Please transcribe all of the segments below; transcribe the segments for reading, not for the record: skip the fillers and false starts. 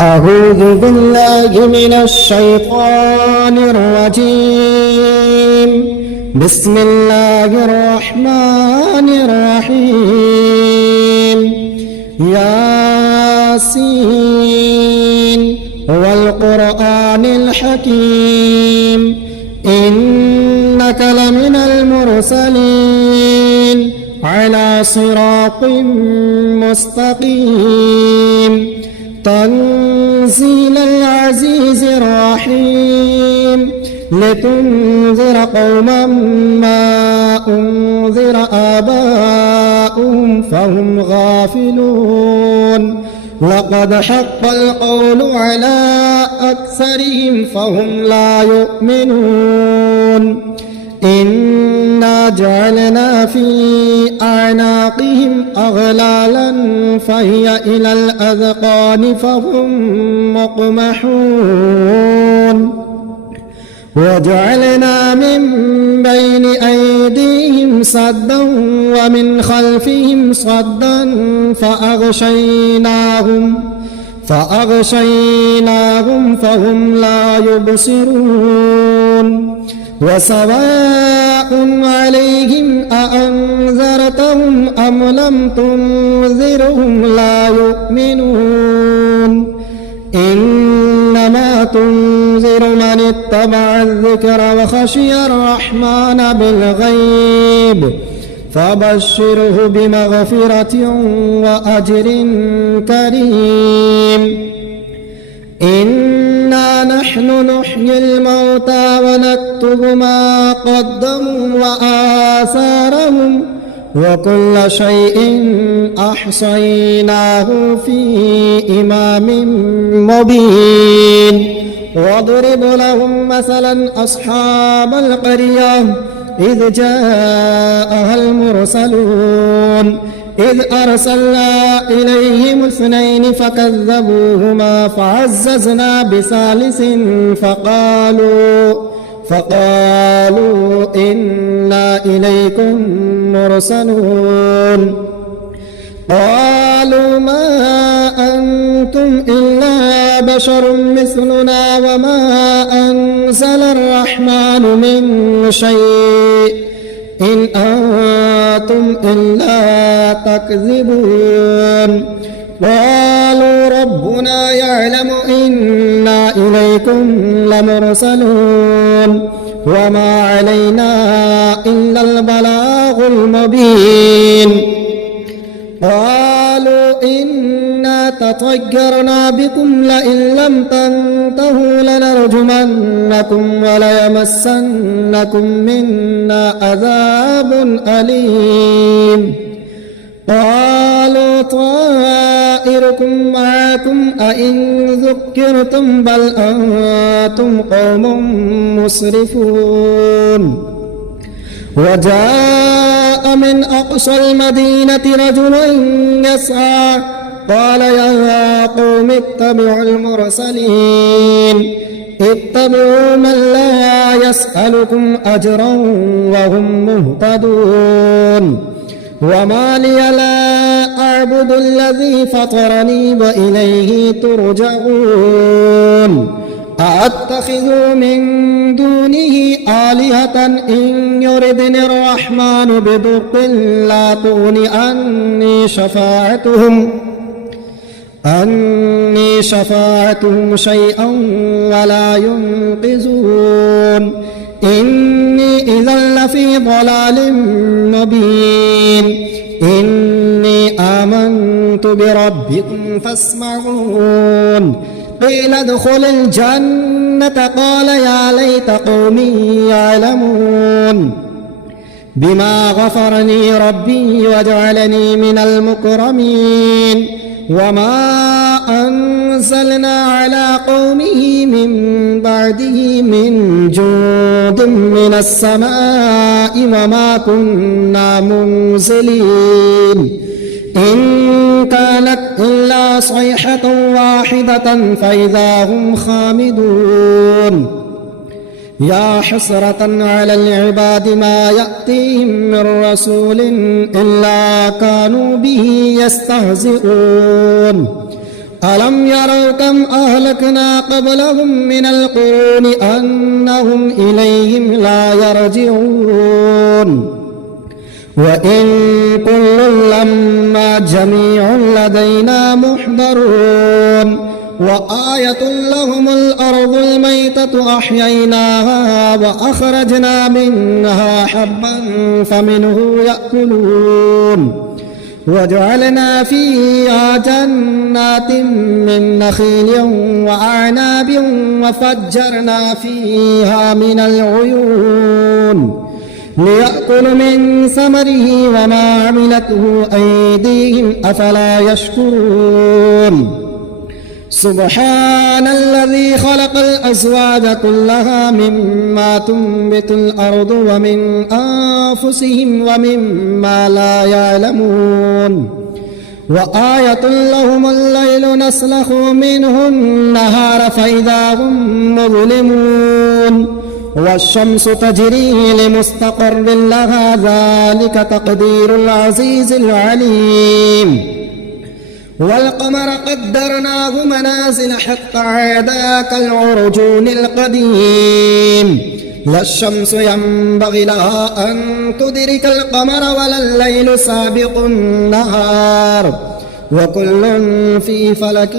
أعوذ بالله من الشيطان الرجيم. بسم الله الرحمن الرحيم. ياسين والقرآن الحكيم إنك لمن المرسلين على صراط مستقيم تنزيل العزيز الرحيم لتنذر قوما ما أنذر آباؤهم فهم غافلون لقد حق القول على أكثرهم فهم لا يؤمنون إنا جعلنا في أعناقهم أغلالا فهي إلى الأذقان فهم مقمحون وجعلنا من بين أيديهم صدا ومن خلفهم صدا فأغشيناهم فهم لا يبصرون وسواء عليهم أأنذرتهم أم لم تنذرهم لا يؤمنون إنما تنذر من اتبع الذكر وخشي الرحمن بالغيب فبشره بمغفرة وأجر كريم. إنا نحن نحيي الموتى ونكتب ما قدموا وآثارهم وكل شيء أحصيناه في إمام مبين. واضرب لهم مثلا أصحاب القرية إذ جاءها المرسلون إذ أرسلنا إليهم 2 فكذبوهما فعززنا بثالث فقالوا إنا إليكم مرسلون قالوا ما أنتم إلا بشر مثلنا وما أنزل الرحمن من شيء إن أنتم إلا تكذبون. قالوا ربنا يعلم إنا إليكم لمرسلون وما علينا إلا البلاغ المبين. قالوا إنا تطيرنا بكم لئن لم تنتهوا لنرجمنكم وليمسنكم منا عذاب أليم. قالوا طائركم معكم أئن ذكرتم بل أنتم قوم مسرفون. وجاء من أقصى المدينة رجل يسعى قال يا قوم اتبعوا المرسلين اتبعوا من لا يسألكم أجرا وهم مهتدون. وما لي لا أعبد الذي فطرني وإليه ترجعون. أأتخذ من دونه آلهة إن يردني الرحمن بضر لا تغن عني شفاعتهم شيئا ولا ينقذون. إني إذا لفي ضلال مبين. إني آمنت بربكم فاسمعون. قيل ادخل الجنة قال يا ليت قومي يعلمون بما غفرني ربي وجعلني من المكرمين. وما أنزلنا على قومه من بعده من جند من السماء وما كنا منزلين. إن كانت إلا صيحة واحدة فإذا هم خامدون. يا حسرة على العباد ما يأتيهم من رسول إلا كانوا به يستهزئون. ألم يروا كم أهلكنا قبلهم من القرون أنهم إليهم لا يرجعون وإن كل لما جميع لدينا محضرون وآية لهم الأرض الميتة أحييناها وأخرجنا منها حبا فمنه يأكلون وجعلنا فيها جنات من نخيل وأعناب وفجرنا فيها من العيون ليأكل من ثمره وما عملته أيديهم أفلا يشكرون سبحان الذي خلق الأزواج كلها مما تنبت الأرض ومن أنفسهم ومما لا يعلمون وآية لهم الليل نسلخ منه النهار فإذا هم مظلمون والشمس تجري لمستقر لها ذلك تقدير العزيز العليم والقمر قدرناه منازل حتى عاد كالعرجون القديم لا الشمس ينبغي لها أن تدرك القمر ولا الليل سابق النهار وكل في فلك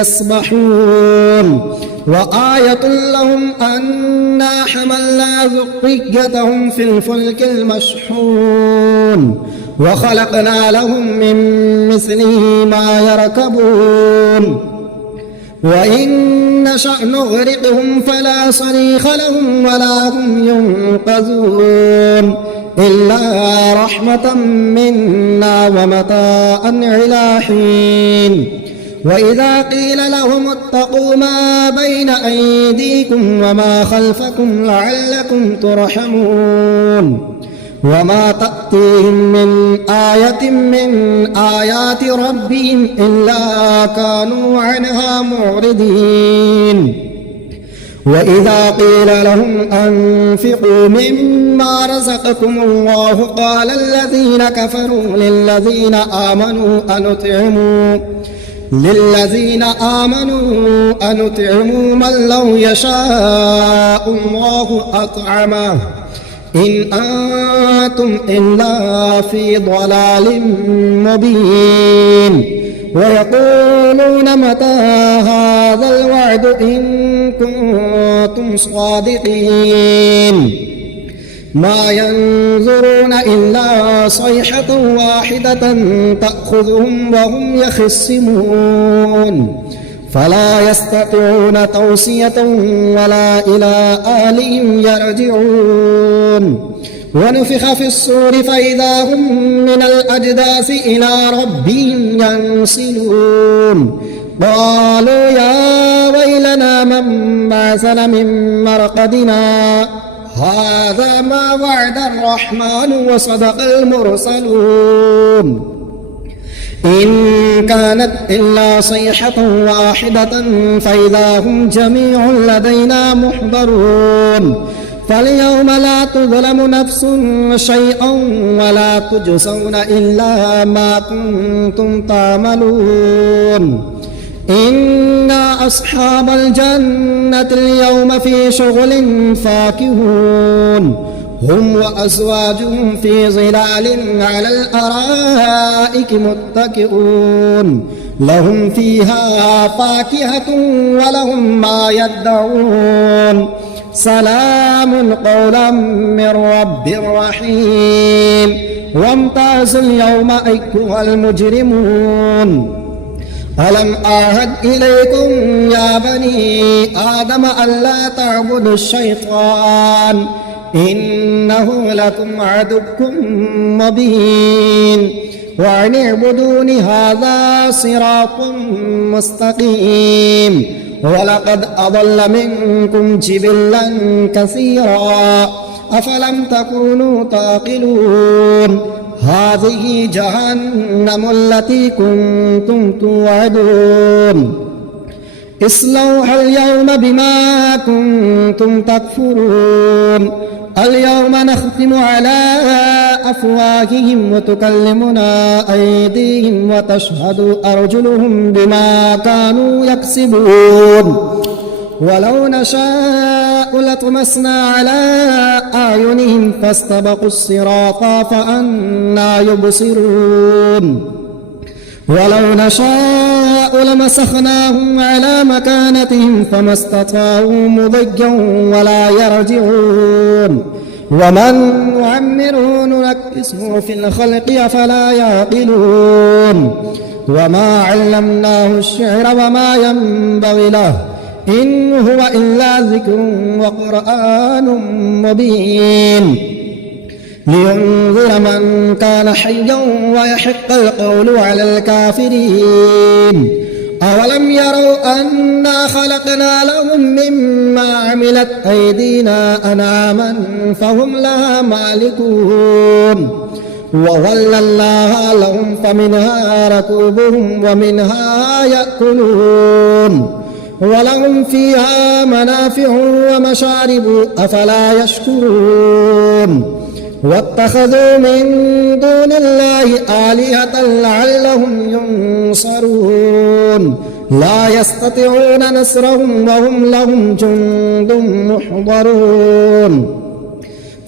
يسبحون وآية لهم أنا حملنا ذريتهم في الفلك المشحون وخلقنا لهم من مثله ما يركبون وإن نشأ نغرقهم فلا صريخ لهم ولا هم ينقذون إلا رحمة منا ومتاعا إلى حين وإذا قيل لهم اتقوا ما بين أيديكم وما خلفكم لعلكم ترحمون وما تأتيهم من آية من آيات ربهم إلا كانوا عنها معرضين وإذا قيل لهم أنفقوا مما رزقكم الله قال الذين كفروا للذين آمنوا أنطعموا من لو يشاء الله أطعمه إن أنتم إلا في ضلال مبين ويقولون متى هذا الوعد إن كنتم صادقين ما ينظرون إلا صيحة واحدة تأخذهم وهم يخصمون فلا يستطيعون توصية ولا إلى أهلهم يرجعون ونفخ في الصور فإذا هم من الأجداث إلى ربهم ينسلون قالوا يا ويلنا من بعثنا من مرقدنا هذا ما وعد الرحمن وصدق المرسلون إن كانت إلا صيحة واحدة فإذا هم جميع لدينا محضرون فاليوم لا تظلم نفس شيئا ولا تجزون إلا ما كنتم تعملون إن أصحاب الجنة اليوم في شغل فاكهون هم وأزواجهم في ظلال على الأرائك متكئون لهم فيها فاكهة ولهم ما يدعون سلام قولا من رب رحيم وامتازوا اليوم أيها المجرمون ألم أعهد إليكم يا بني آدم ألا تعبدوا الشيطان إنه لكم عدو مبين وأن اعبدون هذا صراط مستقيم ولقد أضل منكم جبلا كثيرا أفلم تكونوا تعقلون هذه جهنم التي كنتم توعدون اصلوها اليوم بما كنتم تكفرون اليوم نختم على أفواههم وتكلمنا أيديهم وتشهد أرجلهم بما كانوا يكسبون ولو نشاء لطمسنا على أعينهم فاستبقوا الصراط فأنى يبصرون ولو نشاء لمسخناهم على مكانتهم فما استطاعوا مضيا ولا يرجعون ومن نعمره ننكسه في الخلق أفلا يعقلون وما علمناه الشعر وما ينبغي له إن هو إلا ذكر وقرآن مبين لينذر من كان حيا ويحق القول على الكافرين أولم يروا أنا خلقنا لهم مما عملت أيدينا أنعاما فهم لها مالكون وظللناها لهم فمنها ركوبهم ومنها يأكلون ولهم فيها منافع ومشارب أفلا يشكرون واتخذوا من دون الله آلهة لعلهم ينصرون لا يستطيعون نصرهم وهم لهم جند محضرون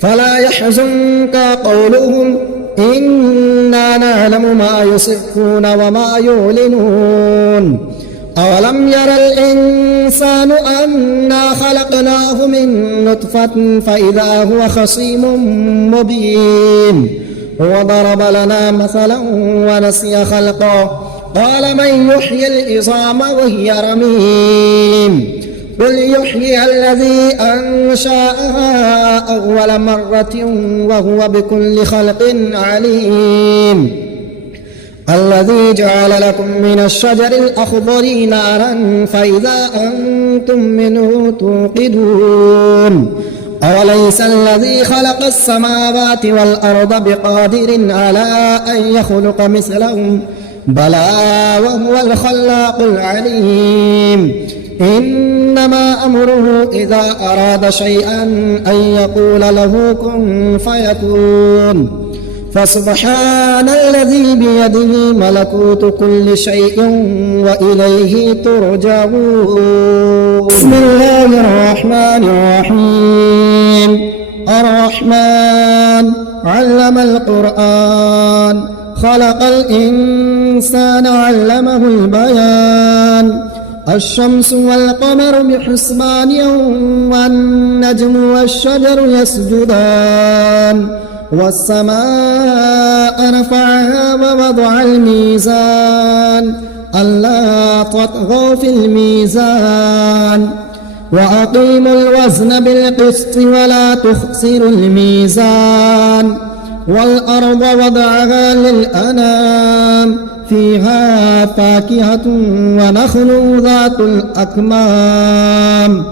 فلا يحزنك قولهم إنا نعلم ما يسرون وما يعلنون أولم ير الإنسان أنا خلقناه من نطفة فإذا هو خصيم مبين وضرب لنا مثلا ونسي خلقه قال من يحيي العظام وهي رميم قل يحييها الذي أنشأها أول مرة وهو بكل خلق عليم الذي جعل لكم من الشجر الأخضر نارا فإذا أنتم منه توقدون أوليس الذي خلق السماوات والأرض بقادر على أن يخلق مثلهم بلى وهو الخلاق العليم إنما أمره إذا أراد شيئا أن يقول له كن فيكون فسبحان الذي بيده ملكوت كل شيء وإليه ترجعون بسم الله الرحمن الرحيم الرحمن علم القرآن خلق الإنسان علمه البيان الشمس والقمر بحسبان والنجم والشجر يسجدان والسماء رفعها ووضع الميزان ألا تطغوا في الميزان وأقيموا الوزن بالقسط ولا تخسروا الميزان والأرض وضعها للأنام فيها فاكهة ونخل ذات الأكمام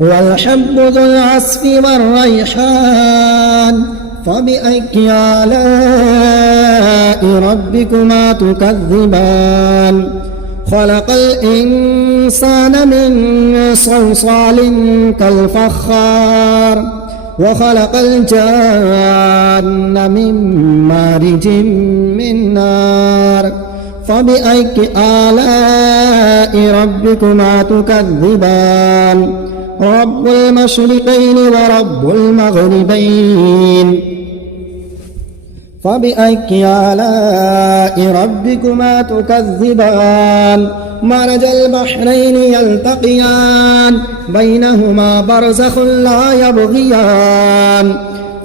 والحب ذو العصف والريحان فبأي آلاء ربكما تكذبان خلق الإنسان من صلصال كالفخار وخلق الجان من مارج من نار فبأي آلاء ربكما تكذبان رب المشرقين ورب المغربين فبأي آلاء ربكما تكذبان مرج البحرين يلتقيان بينهما برزخ لا يبغيان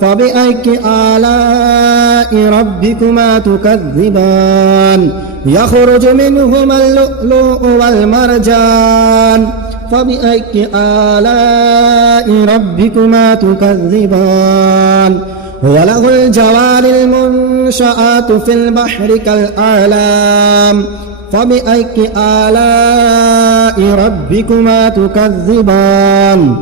فبأي آلاء ربكما تكذبان يخرج منهما اللؤلؤ والمرجان فبأي آلاء ربكما تكذبان وله الجوار المنشآت في البحر كالأعلام فبأي آلاء ربكما تكذبان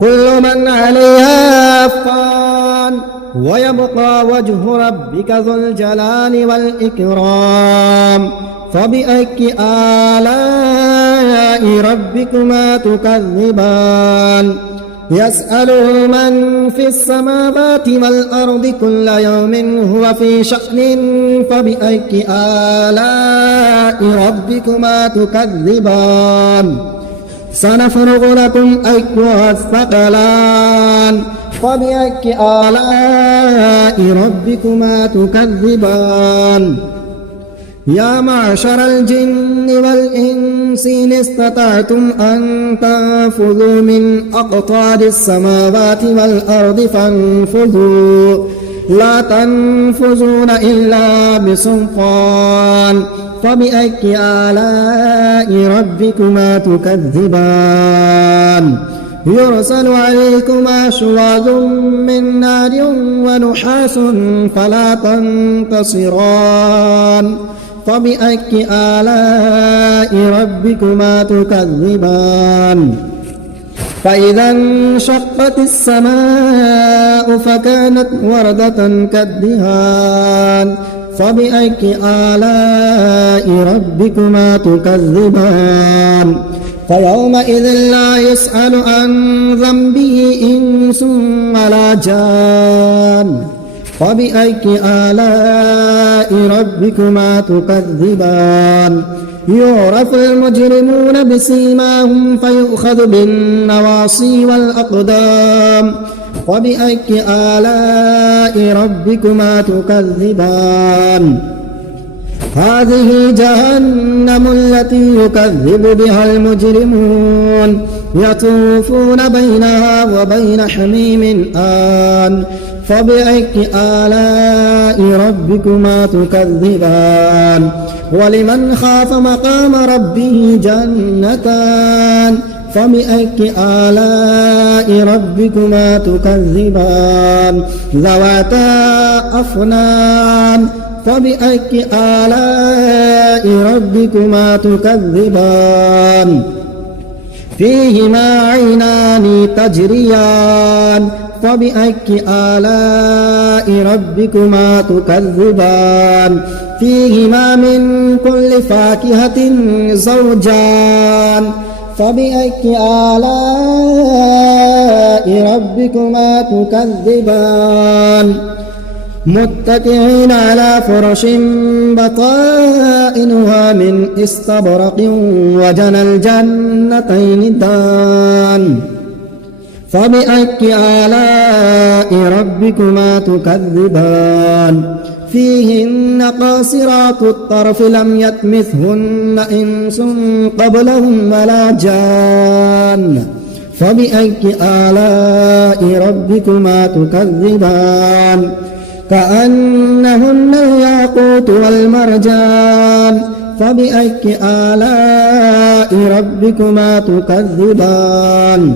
كل من عليها فان ويبقى وجه ربك ذو الجلال والإكرام فبأي آلاء ربكما تكذبان يسأله من في السماوات والأرض كل يوم هو في شأن فبأي آلاء ربكما تكذبان سنفرغ لكم أيها الثقلان فبأي آلاء ربكما تكذبان يا معشر الجن والإنس إن استطعتم أن تنفذوا من أقطار السماوات والأرض فانفذوا لا تنفذون إلا بسلطان فبأي آلاء ربكما تكذبان يرسل عليكما شواظ من نار ونحاس فلا تنتصران فبأي آلاء ربكما تكذبان فإذا انشقت السماء فكانت وردة كالدهان فبأي آلاء ربكما تكذبان فيومئذ لا يسأل عن ذنبه إنس ولا جان فبأي آلاء ربكما تكذبان يعرف المجرمون بسيماهم فيؤخذ بالنواصي والأقدام فبأي آلاء ربكما تكذبان هذه جهنم التي يكذب بها المجرمون يطوفون بينها وبين حميم آن فبأي آلاء ربكما تكذبان ولمن خاف مقام ربه جنتان فبأي آلاء ربكما تكذبان ذواتا أفنان فبأي آلاء ربكما تكذبان فيهما عينان تجريان فبأي آلاء ربكما تكذبان فيهما من كل فاكهة زوجان فبأي آلاء ربكما تكذبان متكئين على فرش بطائنها من استبرق وجنى الجنتين دان فبأي آلاء ربكما تكذبان فيهن قاصرات الطرف لم يطمثهن إنس قبلهم ولا جان فبأي آلاء ربكما تكذبان كأنهن الياقوت والمرجان فبأي آلاء ربكما تكذبان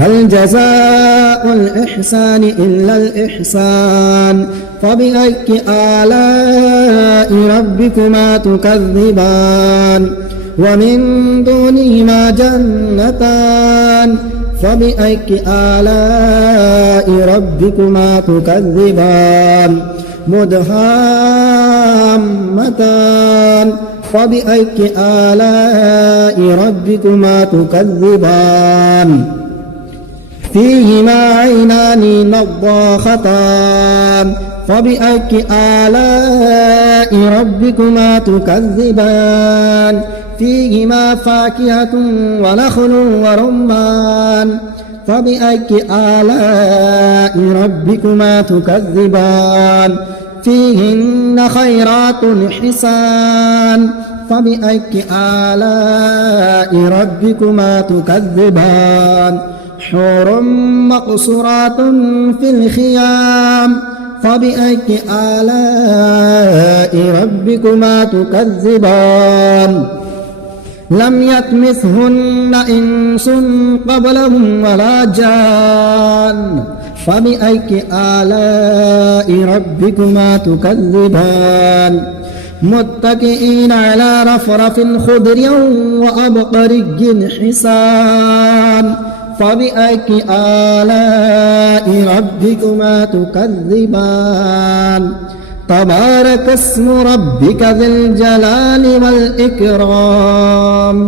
هل جزاء الإحسان إلا الإحسان فبأي آلاء ربكما تكذبان ومن دونهما جنتان فبأي آلاء ربكما تكذبان مدهامتان فبأي آلاء ربكما تكذبان فيهما عينان نضاختان فبأي آلاء ربكما تكذبان فيهما فاكهة ونخل ورمان فبأي آلاء ربكما تكذبان فيهن خيرات حسان فبأي آلاء ربكما تكذبان حور مقصورات في الخيام فبأي آلاء ربكما تكذبان لم يطمثهن إنس قبلهم ولا جان فبأي آلاء ربكما تكذبان متكئين على رفرف خضر وأبقري حسان فبأي آلاء ربكما تكذبان تبارك اسم ربك ذي الجلال والإكرام.